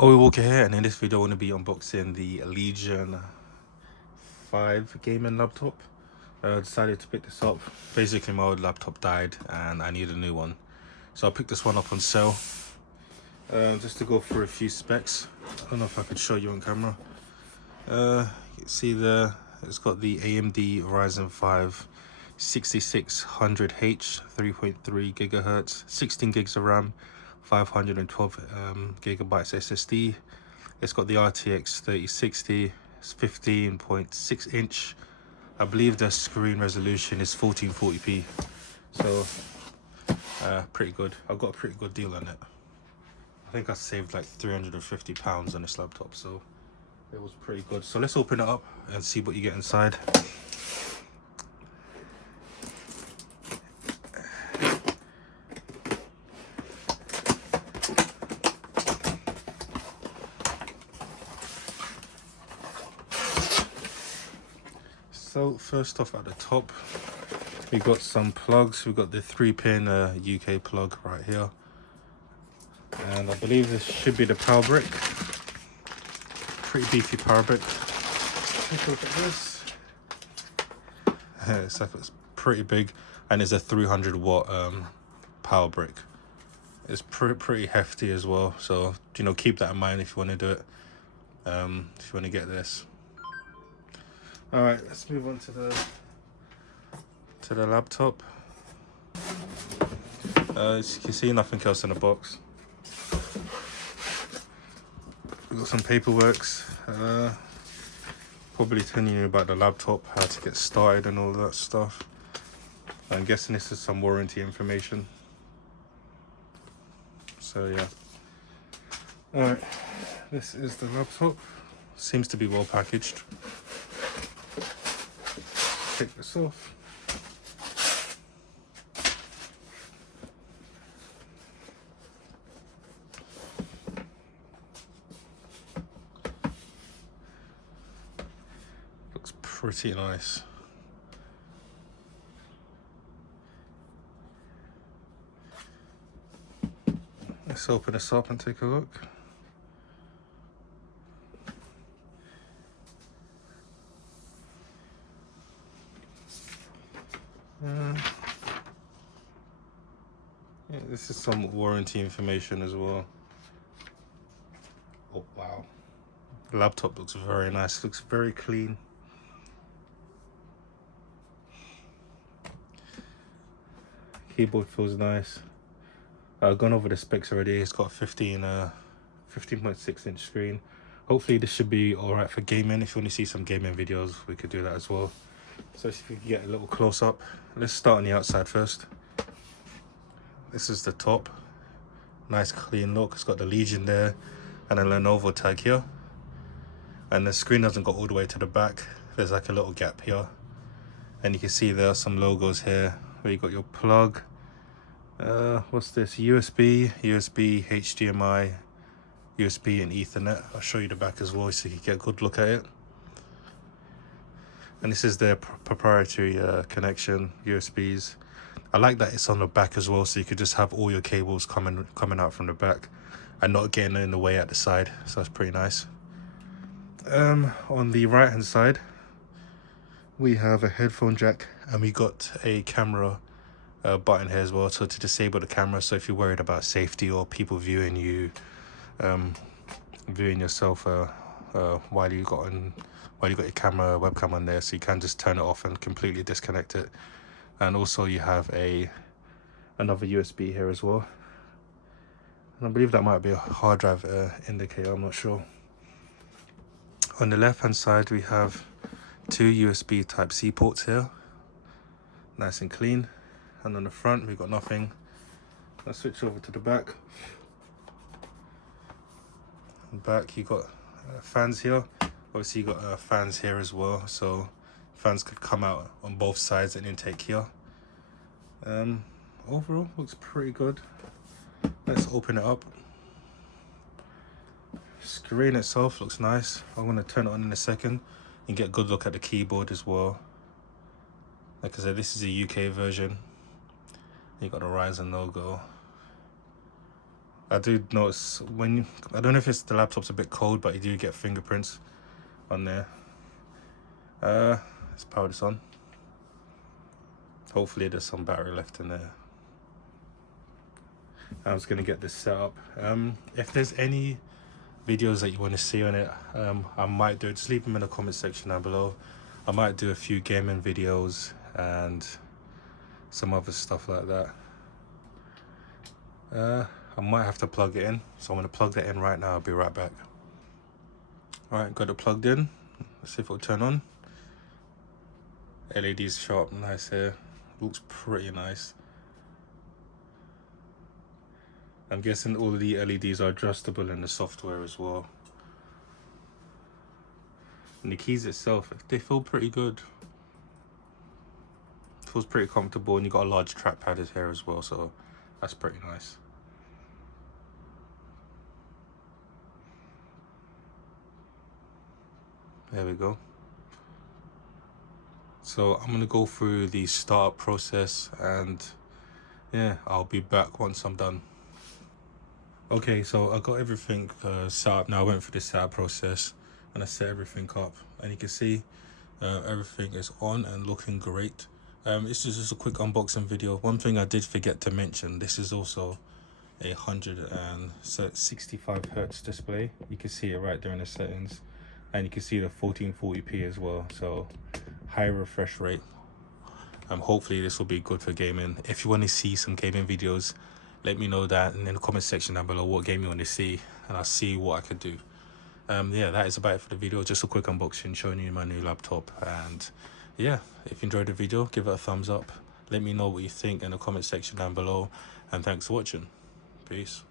OAWALKER here, and in this video I want to be unboxing the Legion 5 gaming laptop. I decided to pick this up. Basically my old laptop died and I need a new one, so I picked this one up on sale. Just to go through a few specs. I don't know if I can show you on camera. You can see there it's got the AMD Ryzen 5 6600H 3.3 gigahertz, 16 gigs of RAM, 512 gigabytes SSD. It's got the RTX 3060. It's 15.6 inch. I believe the screen resolution is 1440p, so pretty good. I got a pretty good deal on it. I think I saved like £350 on this laptop, so it was pretty good. So let's open it up and see what you get inside. So first off, at the top we got some plugs. We got the 3-pin UK plug right here, and I believe this should be the power brick. Pretty beefy power brick. Take a look at this. It's pretty big, and it's a 300 watt power brick. It's pretty hefty as well, so you know, keep that in mind if you want to do it, if you want to get this. All right, let's move on to the laptop. As you can see, nothing else in the box. We've got some paperwork, probably telling you about the laptop, how to get started and all that stuff. I'm guessing this is some warranty information. So yeah. All right, this is the laptop. Seems to be well packaged. Take this off. Looks pretty nice. Let's open this up and take a look. Yeah, this is some warranty information as well. Oh wow, the laptop looks very nice. Looks very clean. Keyboard feels nice. I've gone over the specs already. It's got a 15.6 inch screen. Hopefully this should be all right for gaming. If you want to see some gaming videos, we could do that as well. So if you can get a little close up, let's start on the outside first. This is the top. Nice clean look. It's got the Legion there and a Lenovo tag here. And the screen doesn't go all the way to the back. There's like a little gap here. And you can see there are some logos here where you got your plug. What's this? USB, HDMI, USB and Ethernet. I'll show you the back as well so you can get a good look at it. And this is their proprietary connection, USBs. I like that it's on the back as well, so you could just have all your cables coming out from the back and not getting in the way at the side. So that's pretty nice. On the right hand side, we have a headphone jack, and we got a camera button here as well, so to disable the camera. So if you're worried about safety or people viewing you, viewing yourself while you got your camera webcam on there, so you can just turn it off and completely disconnect it. And also you have another USB here as well, and I believe that might be a hard drive indicator, I'm not sure. On the left hand side we have two USB Type-C ports here, nice and clean. And on the front we've got nothing. I'll switch over to the back. Back you got fans here. Obviously you got fans here as well, so fans could come out on both sides and intake here. Overall looks pretty good. Let's open it up. Screen itself looks nice. I'm going to turn it on in a second and get a good look at the keyboard as well. Like I said, this is a UK version. You got the Ryzen logo. I do notice when you, I don't know if it's the laptop's a bit cold, but you do get fingerprints on there. Let's power this on. Hopefully there's some battery left in there. I was gonna get this set up. If there's any videos that you want to see on it, I might do it. Just leave them in the comment section down below. I might do a few gaming videos and some other stuff like that. I might have to plug it in, so I'm gonna plug that in right now. I'll be right back. All right, got it plugged in. Let's see if it'll turn on. LED's sharp, nice here. Looks pretty nice. I'm guessing all the LEDs are adjustable in the software as well. And the keys itself, they feel pretty good. Feels pretty comfortable, and you got a large trackpad here as well, so that's pretty nice. There we go. So I'm gonna go through the startup process, and yeah, I'll be back once I'm done. Okay, so I got everything set up now. I went through the setup process and I set everything up, and you can see everything is on and looking great. It's just a quick unboxing video. One thing I did forget to mention, this is also a 165 hertz display. You can see it right there in the settings, and you can see the 1440p as well, so high refresh rate. Hopefully this will be good for gaming. If you want to see some gaming videos, let me know that in the comment section down below what game you want to see, and I'll see what I could do. Yeah, that is about it for the video. Just a quick unboxing showing you my new laptop. And yeah, if you enjoyed the video, give it a thumbs up. Let me know what you think in the comment section down below, and thanks for watching. Peace.